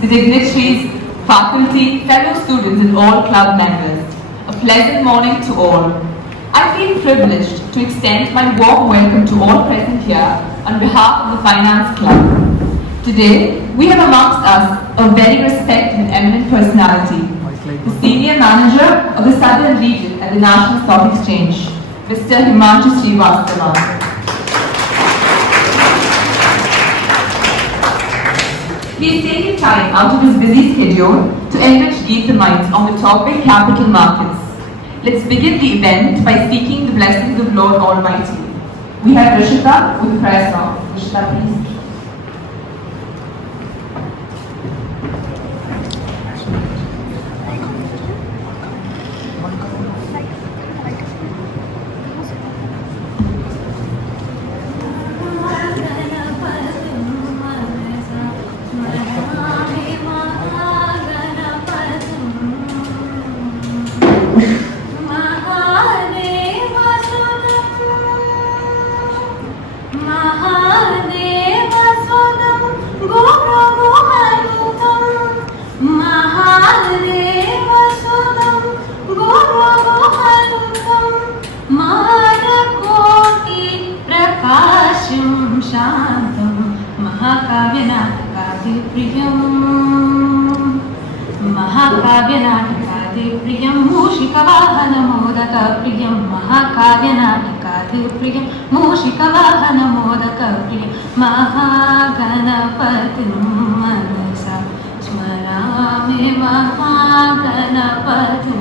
the dignitaries, faculty, fellow students and all club members. A pleasant morning to all. I feel privileged to extend my warm welcome to all present here on behalf of the Finance Club. Today, we have amongst us a very respected and eminent personality, the Senior Manager of the Southern Region at the National Stock Exchange, Mr. Srivastava. He is taking time out of his busy schedule to enrich Geetha minds on the topic capital markets. Let's begin the event by seeking the blessings of Lord Almighty. We have Rishita with the prayer song. Rishita, please. महाकाव्यनाटकादिप्रियं मूषिकवाहनमोदकप्रियं महाकाव्यनाटकादिप्रियं मूषिकवाहनमोदकप्रियं महागणपतिं मनसा स्मरामि महागणपतिं.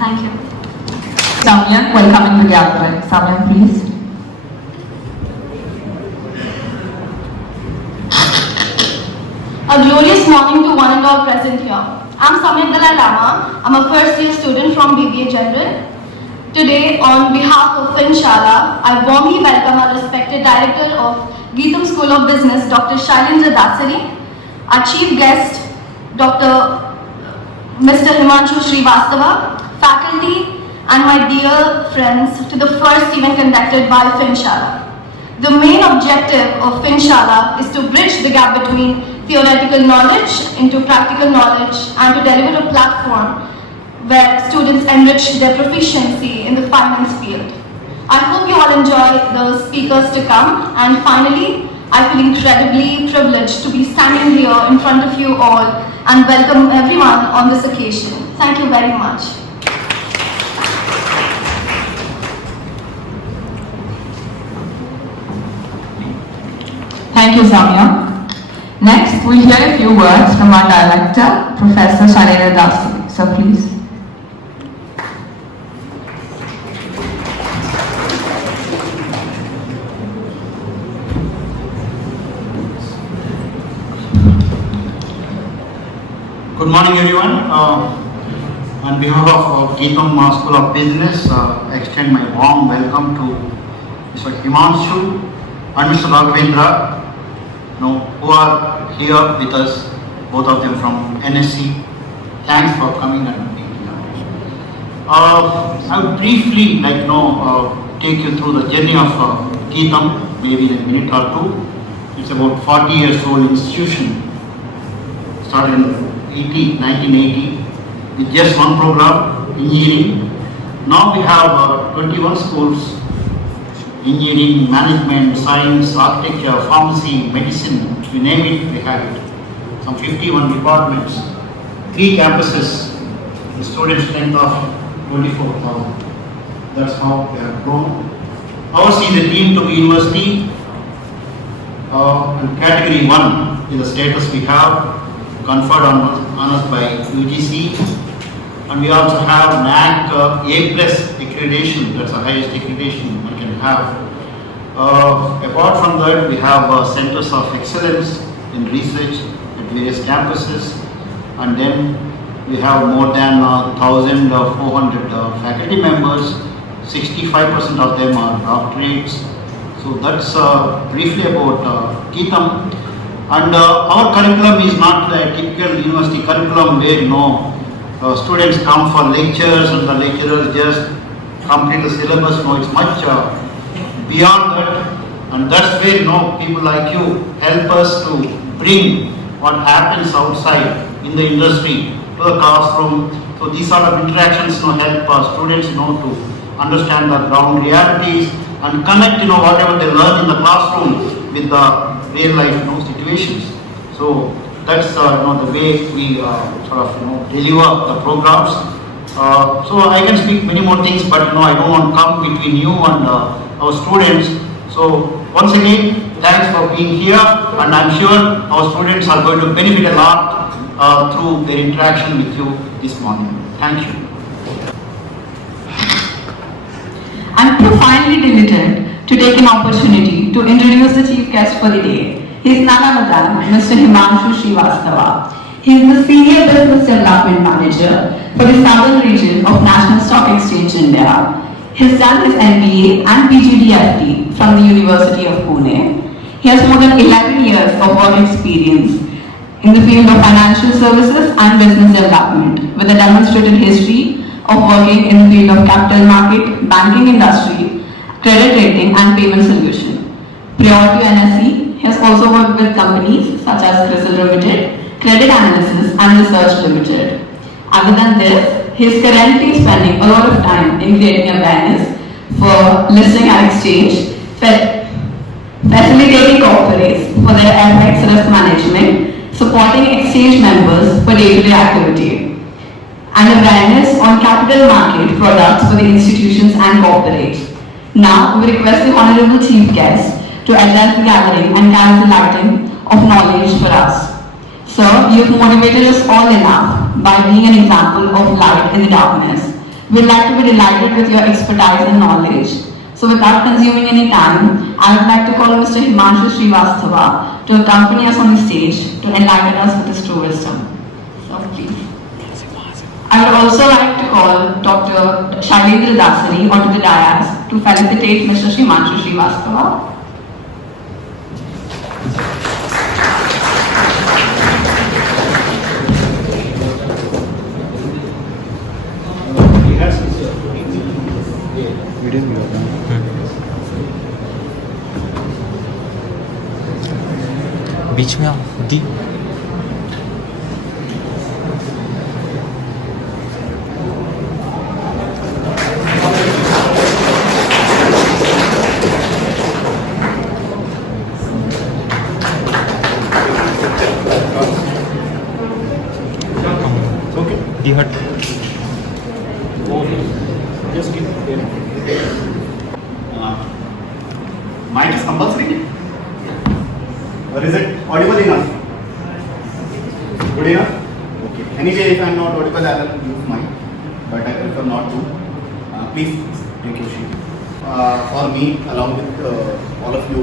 Thank you. Samyan, welcoming the gathering. Samyan, please. A glorious morning to one and all present here. I'm Samyak Dalai Lama. I'm a first year student from BBA General. Today, on behalf of Finshala, I warmly welcome our respected Director of Geetham School of Business, Dr. Shailendra Dasari, our Chief Guest, Dr. Mr. Himanshu Srivastava, faculty, and my dear friends to the first event conducted by Finshala. The main objective of Finshala is to bridge the gap between theoretical knowledge into practical knowledge and to deliver a platform where students enrich their proficiency in the finance field. I hope you all enjoy the speakers to come, and finally, I feel incredibly privileged to be standing here in front of you all and welcome everyone on this occasion. Thank you very much. Thank you, Samya. Next, we'll hear a few words from our director, Professor Shailendra Dasari. So please. Good morning, everyone. On behalf of Geetham School of Business, I extend my warm welcome to Mr. Himanshu and Mr. Raghavendra, who are here with us, both of them from NSC. Thanks for coming and being here. I would briefly take you through the journey of Geetham, maybe in a minute or two. It's about 40 years old institution. Started in 1980 with just one program, engineering. Now we have 21 schools: engineering, management, science, architecture, pharmacy, medicine, you name it, we have it. Some 51 departments, 3 campuses, the student strength of 24,000. That's how they have grown. Ours is a deemed to be university, and category 1 is the status we have, conferred on us by UGC. And we also have NAC A+ accreditation, that's the highest accreditation one can have. Apart from that, we have centers of excellence in research at various campuses, and then we have more than 1,400 faculty members. 65% of them are doctorates. So that's briefly about Geetham. And our curriculum is not a typical university curriculum where students come for lectures and the lecturers just complete the syllabus. No, it's much beyond that, and that's where people like you help us to bring what happens outside in the industry to the classroom. So these sort of interactions help students to understand the ground realities and connect whatever they learn in the classroom with the real life situations. So that's the way we sort of deliver the programs. So I can speak many more things, but I don't want to come between you and our students. So once again, thanks for being here, and I'm sure our students are going to benefit a lot through their interaction with you this morning. Thank you. I'm profoundly delighted to take an opportunity to introduce the chief guest for the day. He is none other than Mr. Himanshu Srivastava. He is the Senior Business Development Manager for the Southern Region of National Stock Exchange India. He has done his MBA and PGDFD from the University of Pune. He has more than 11 years of work experience in the field of financial services and business development, with a demonstrated history of working in the field of capital market, banking industry, credit rating and payment solution. Prior to NSE, he has also worked with companies such as CRISIL Limited, Credit Analysis and Research Limited. Other than this, he is currently spending a lot of time in creating awareness for listing and exchange, facilitating corporates for their FX risk management, supporting exchange members for day-to-day activity, and awareness on capital market products for the institutions and corporates. Now, we request the Honorable Chief Guest to address the gathering and carry the lighting of knowledge for us. Sir, you've motivated us all enough by being an example of light in the darkness. We'd like to be delighted with your expertise and knowledge. So without consuming any time, I would like to call Mr. Himanshu Srivastava to accompany us on the stage to enlighten us with his true wisdom. So please. I would also like to call Dr. Shailendra Dasari onto the dais to felicitate Mr. Himanshu Srivastava. बीच में आओ दी दी हट Mic is compulsory? Or is it audible enough? Good enough? Okay. Anyway, if I am not audible, I will use mic, but I prefer not to. Please take your seat. For me, along with all of you.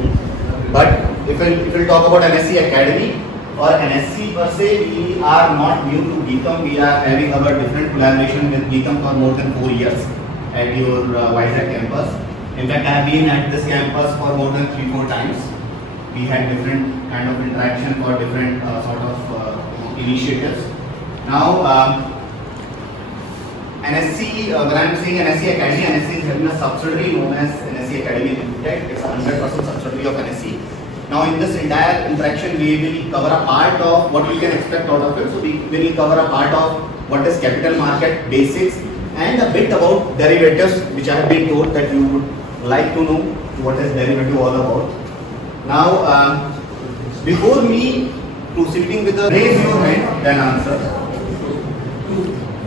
But if we'll talk about NSE Academy or NSE per se, we are not new to Geetam. We are having our different collaboration with Geetam for more than 4 years at your Vizag campus. In fact, I have been at this campus for more than 3-4 times. We had different kind of interaction for different sort of initiatives. Now, NSE, when I am saying NSE Academy, NSE is having a subsidiary known as NSE Academy Limited. It's a 100% subsidiary of NSE. Now, in this entire interaction, we will cover a part of what we can expect out of it. So, we will cover a part of what is capital market basics and a bit about derivatives, which I have been told that you would like to know what is derivative all about. Now, before me proceeding with the raise your hand, then answer.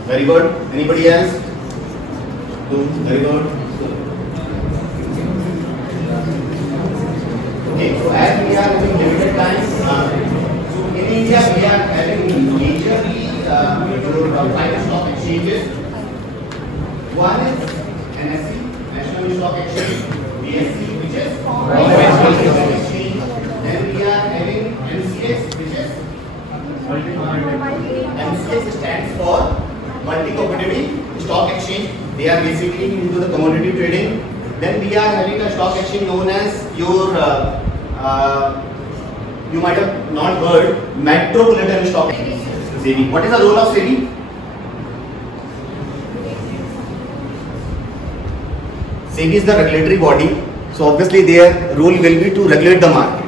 Very good. Anybody else? Very good. Okay, so as we are having limited time, in India we are having majorly private stock exchanges. One is NSE, National Stock Exchange, BSE, which is Stock Exchange. Then we are having MCX, which is MCX stands for Multi-Commodity Stock Exchange. They are basically into the commodity trading. Then we are having a stock exchange known as your, you might have not heard, Metropolitan Stock Exchange. SEBI. What is the role of SEBI? SEBI is the regulatory body, so obviously their role will be to regulate the market,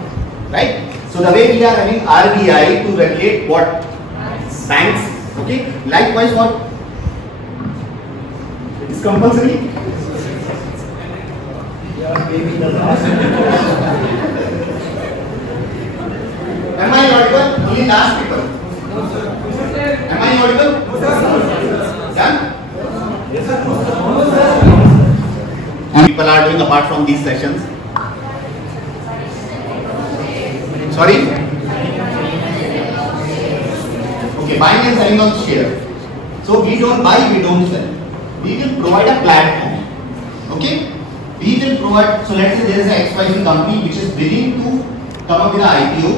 right? So the way we are having RBI to regulate what? Banks. Okay. Likewise, what? It is compulsory. Am I audible? Only last people. Am I audible? Done? And people are doing apart from these sessions. Sorry? Okay, buying and selling of share. So we don't buy, we don't sell. We will provide a platform. Okay? We will provide, so let's say there is a XYZ company which is willing to come up with an IPO,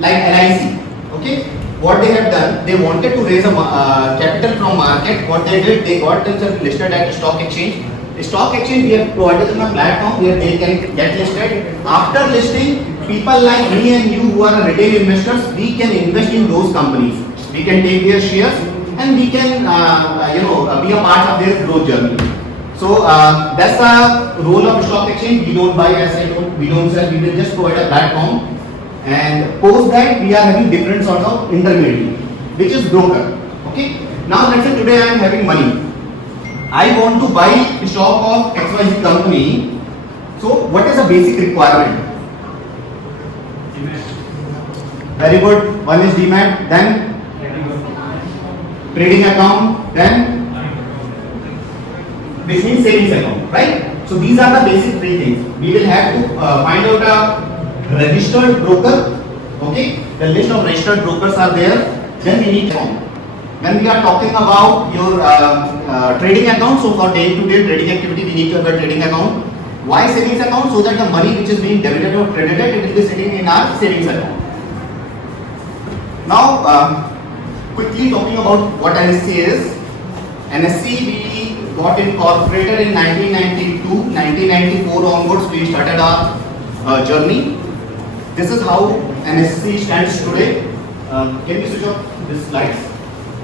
like LIC. Okay? What they have done, they wanted to raise a capital from market. What they did, they got themselves listed at the stock exchange. The stock exchange, we have provided them a platform where they can get listed. After listing, people like me and you who are retail investors, we can invest in those companies. We can take their shares and we can, be a part of their growth journey. So that's the role of stock exchange. We don't buy, as I told, we don't sell. We will just provide a platform. And post that, we are having different sort of intermediary, which is broker. Okay. Now let's say today I am having money. I want to buy stock of XYZ company. So what is the basic requirement? Very good. One is demat, then trading account, then which means savings account, right? So these are the basic three things. We will have to find out a registered broker. Okay, the list of registered brokers are there. Then we need account. When we are talking about your trading account, so for day-to-day trading activity, we need to have a trading account. Why savings account? So that the money which is being debited or credited, it will be sitting in our savings account. Now, quickly talking about what NSE is. NSE we got incorporated in 1992. 1994 onwards, we started our journey. This is how NSE stands today. Can you switch off this slides?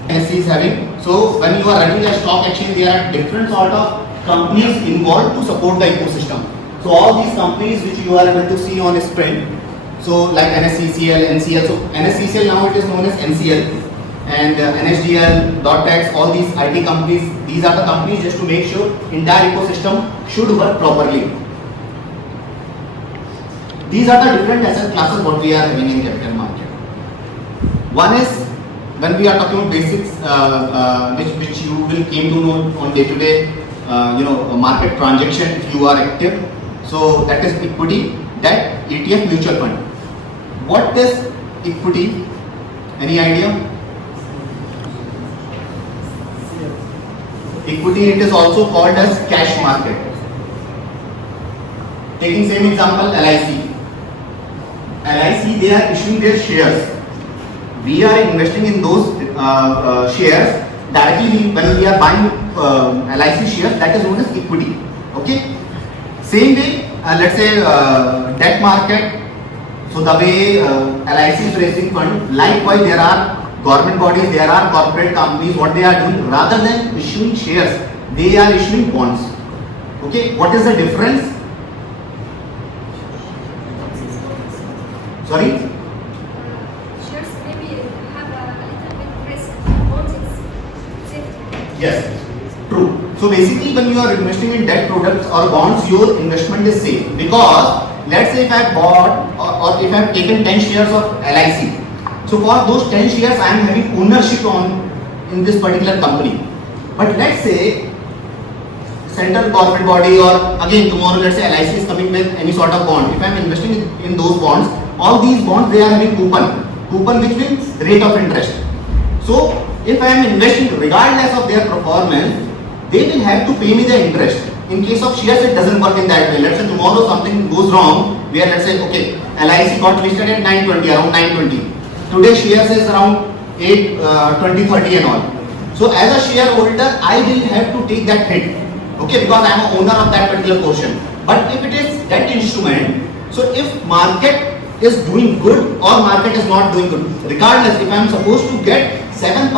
NSE is having. So when you are running a stock exchange, there are different sort of companies involved to support the ecosystem. So all these companies which you are able to see on screen. So like NSCCL, NCL. So NSCCL now it is known as NCL. And NSDL, .tax, all these IT companies, these are the companies just to make sure entire ecosystem should work properly. These are the different asset classes what we are having in capital market. One is when we are talking about basics, which you will came to know on day-to-day, market transaction if you are active. So that is equity, debt, ETF, mutual fund. What is equity? Any idea? Equity, it is also called as cash market. Taking same example, LIC. LIC, they are issuing their shares. We are investing in those shares directly. When we are buying LIC shares, that is known as equity. Okay. Same way, let's say debt market. So the way LIC is raising fund, likewise there are government bodies, there are corporate companies. What they are doing, rather than issuing shares, they are issuing bonds. Okay. What is the difference? Sorry? Shares maybe have a little bit risk. Bonds is safety. Yes, true. So basically when you are investing in debt products or bonds, your investment is safe. Because let's say if I bought or if I have taken 10 shares of LIC. So for those 10 shares I am having ownership in this particular company. But let's say central corporate body or again tomorrow let's say LIC is coming with any sort of bond. If I am investing in those bonds, all these bonds they are having coupon which means rate of interest. So if I am investing regardless of their performance, they will have to pay me the interest. In case of shares it doesn't work in that way. Let's say tomorrow something goes wrong where let's say okay LIC got listed at 920, around 920. Today shares is around 820, 30 and all. So as a shareholder I will have to take that hit. Okay, because I am a owner of that particular portion. But if it is debt instrument, so if market is doing good or market is not doing good, regardless if I am supposed to get 7%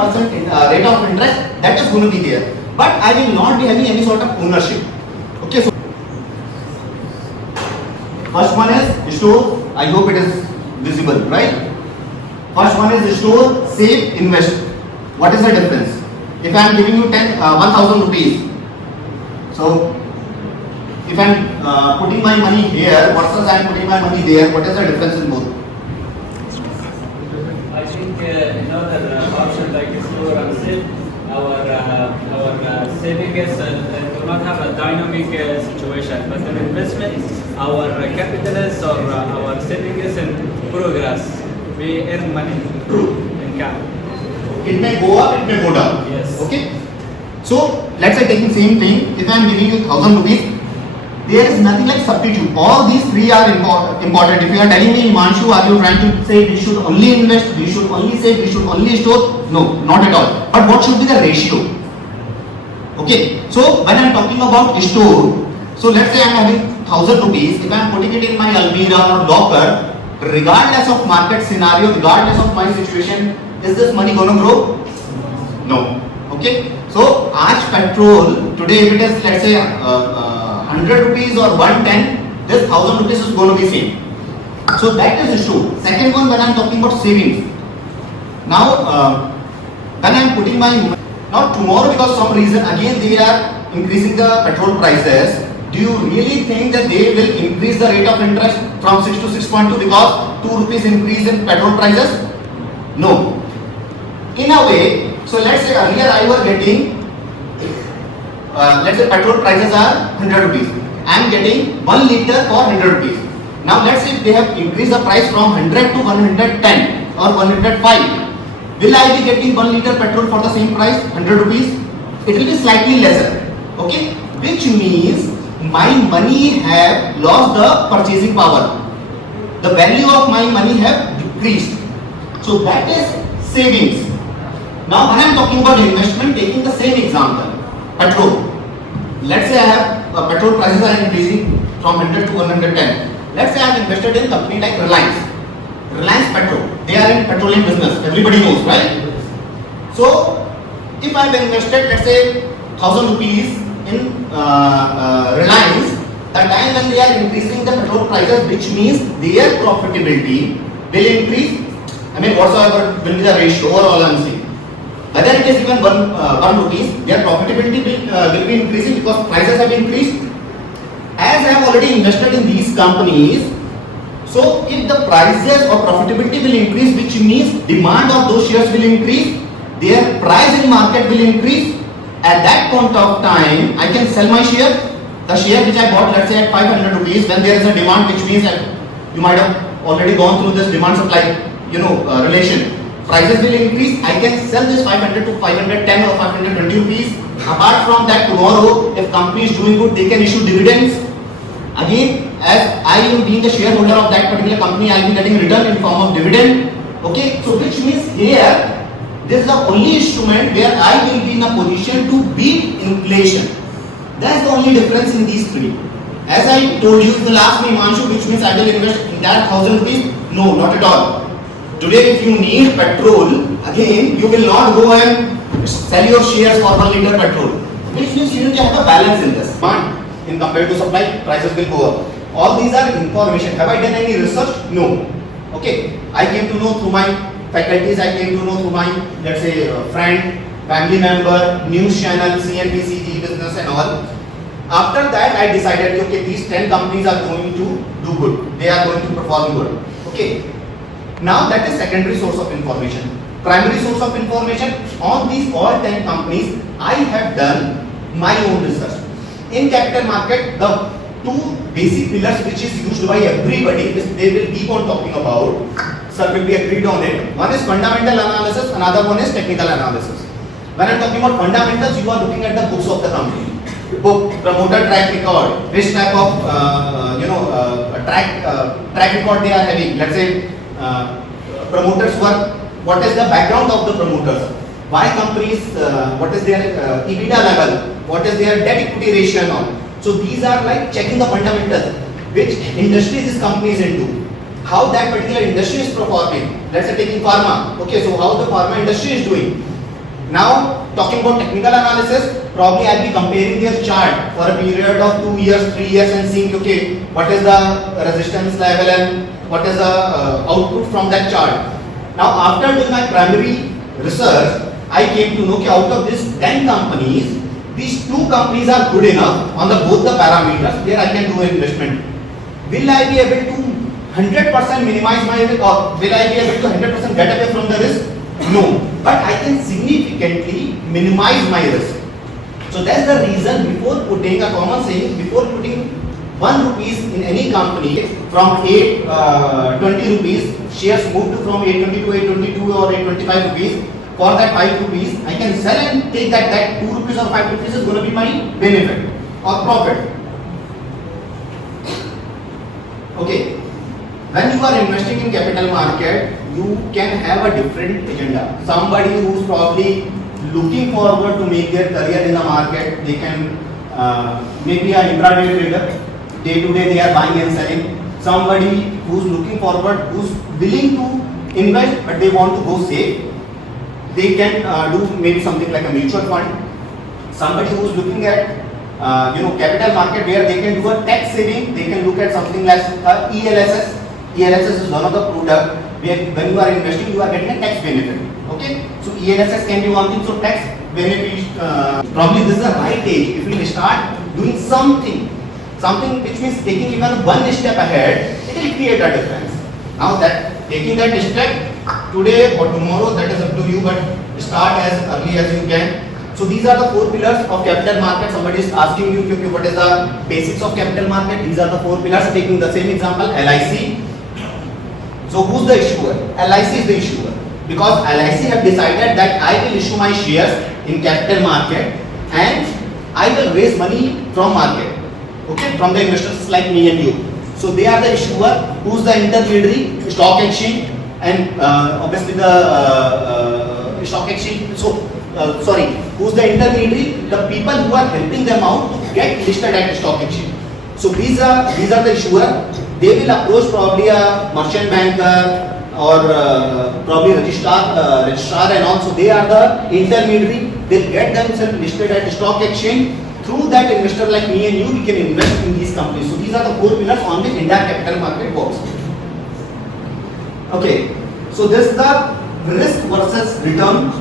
rate of interest, that is going to be there. But I will not be having any sort of ownership. Okay, so first one is store. I hope it is visible, right? First one is store, save, invest. What is the difference? If I am giving you 1,000 rupees, so if I am putting my money here versus I am putting my money there, what is the difference in both? I think another option like store and save, our savings do not have a dynamic situation, but an investment, our capital is or our savings in progress. We earn money in cap. It may go up, it may go down. Yes. Okay. So let's say taking same thing. If I am giving you 1,000 rupees, there is nothing like substitute. All these three are important. If you are telling me, Himanshu, are you trying to say we should only invest, we should only save, we should only store? No, not at all. But what should be the ratio? Okay. So when I am talking about store, so let's say I am having 1,000 rupees. If I am putting it in my almirah or locker, regardless of market scenario, regardless of my situation, is this money going to grow? No. Okay. So Aaj petrol today, if it is let's say 100 rupees or 110, this 1,000 rupees is going to be same. So that is issue. Second one, when I am talking about savings. Now when I am putting my now tomorrow, because some reason again they are increasing the petrol prices. Do you really think that they will increase the rate of interest from 6 to 6.2 because 2 rupees increase in petrol prices? No. In a way, so let's say earlier I was getting, let's say petrol prices are 100 rupees. I am getting 1 liter for 100 rupees. Now let's say they have increased the price from 100 to 110 or 105. Will I be getting 1 liter petrol for the same price, 100 rupees? It will be slightly lesser. Okay, which means my money have lost the purchasing power. The value of my money have decreased. So that is savings. Now when I am talking about investment, taking the same example, petrol. Let's say I have petrol prices are increasing from 100 to 110. Let's say I have invested in a company like Reliance Petrol. They are in petroleum business. Everybody knows, right? So if I have invested, let's say 1,000 rupees in Reliance, the time when they are increasing the petrol prices, which means their profitability will increase. I mean, whatsoever will be the ratio overall, I am saying. Whether it is even 1 rupees, their profitability will be increasing because prices have increased. As I have already invested in these companies, so if the prices or profitability will increase, which means demand of those shares will increase, their price in market will increase. At that point of time, I can sell my share. The share which I bought, let's say at 500 rupees, when there is a demand, which means that you might have already gone through this demand supply, relation. Prices will increase. I can sell this 500 to 510 or 520 rupees. Apart from that, tomorrow, if company is doing good, they can issue dividends. Again, as I am being the shareholder of that particular company, I will be getting return in form of dividend. Okay, so which means here, this is the only instrument where I will be in a position to beat inflation. That's the only difference in these three. As I told you, the last me Himanshu, which means I will invest entire 1,000 rupees. No, not at all. Today, if you need petrol, again, you will not go and sell your shares for 1 liter petrol. Which means you need to have a balance in this. Demand in compared to supply, prices will go up. All these are information. Have I done any research? No. Okay. I came to know through my faculties, I came to know through my, let's say, friend, family member, news channel, CNBC, business and all. After that, I decided, okay, these 10 companies are going to do good. They are going to perform good. Okay. Now that is secondary source of information. Primary source of information, on these all 10 companies, I have done my own research. In capital market, the two basic pillars which is used by everybody, which they will keep on talking about, sir will be agreed on it. One is fundamental analysis, another one is technical analysis. When I am talking about fundamentals, you are looking at the books of the company. Book, promoter track record, which type of track record they are having. Let's say promoters work, what is the background of the promoters, why companies, what is their EBITDA level, what is their debt equity ratio and all. So these are like checking the fundamentals, which industries this company is into, how that particular industry is performing. Let's say taking pharma, okay, so how the pharma industry is doing. Now, talking about technical analysis, probably I'll be comparing their chart for a period of 2 years, 3 years and seeing, okay, what is the resistance level and what is the output from that chart. Now, after doing my primary research, I came to know that out of these 10 companies, these 2 companies are good enough on both the parameters where I can do an investment. Will I be able to 100% minimize my risk, or will I be able to 100% get away from the risk? No, but I can significantly minimize my risk. So that's the reason, before putting a common saying, before putting 1 rupees in any company, from 820 rupees, shares moved from 820 to 822 or 825 rupees. For that 5 rupees, I can sell and take that 2 rupees or 5 rupees is going to be my benefit or profit. Okay, when you are investing in capital market, you can have a different agenda. Somebody who's probably looking forward to make their career in the market, they can maybe an intraday trader, day to day they are buying and selling. Somebody who's looking forward, who's willing to invest but they want to go safe, they can do maybe something like a mutual fund. Somebody who's looking at capital market where they can do a tax saving, they can look at something like ELSS. ELSS is one of the product where when you are investing, you are getting a tax benefit. Okay, so ELSS can be one thing. So tax benefit, probably this is the right age. If we start doing something which means taking even 1 step ahead, it will create a difference. Now that taking that step today or tomorrow, that is up to you, but start as early as you can. So these are the 4 pillars of capital market. Somebody is asking you, okay, what is the basics of capital market? These are the 4 pillars. Taking the same example, LIC. So who's the issuer? LIC is the issuer, because LIC have decided that I will issue my shares in capital market and I will raise money from market, okay, from the investors like me and you. So they are the issuer. Who's the intermediary? Stock exchange, and obviously the stock exchange. So who's the intermediary? The people who are helping them out to get listed at the stock exchange. So these are the issuer. They will approach probably a merchant banker or probably registrar and all. So they are the intermediary. They'll get themselves listed at the stock exchange. Through that, investor like me and you, we can invest in these companies. So these are the 4 pillars on which India capital market works. Okay, so this is the risk versus return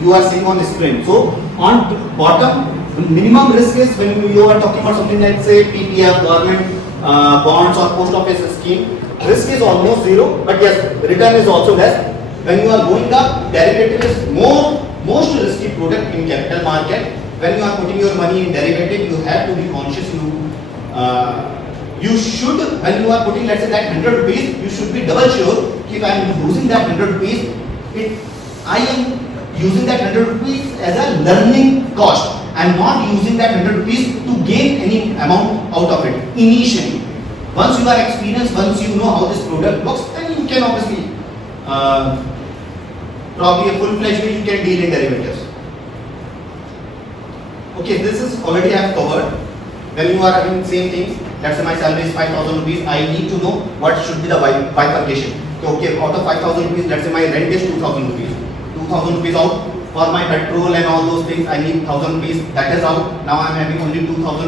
you are seeing on the screen. So on bottom, the minimum risk is when you are talking about something like say PPF, government bonds or post office scheme. Risk is almost 0, but yes, return is also less. When you are going up, derivative is most risky product in capital market. When you are putting your money in derivative, you have to be conscious. You should, when you are putting, let's say, that 100 rupees, you should be double sure if I am losing that 100 rupees, I am using that 100 rupees as a learning cost. I am not using that 100 rupees to gain any amount out of it initially. Once you are experienced, once you know how this product works, then you can obviously probably a full-fledged way you can deal in derivatives. Okay, this is already I have covered. When you are having same things, let's say my salary is 5,000 rupees, I need to know what should be the bifurcation. Okay, out of 5,000 rupees, let's say my rent is 2,000 rupees. 2,000 rupees out for my petrol and all those things, I need 1,000 rupees, that is out. Now I am having only 2,000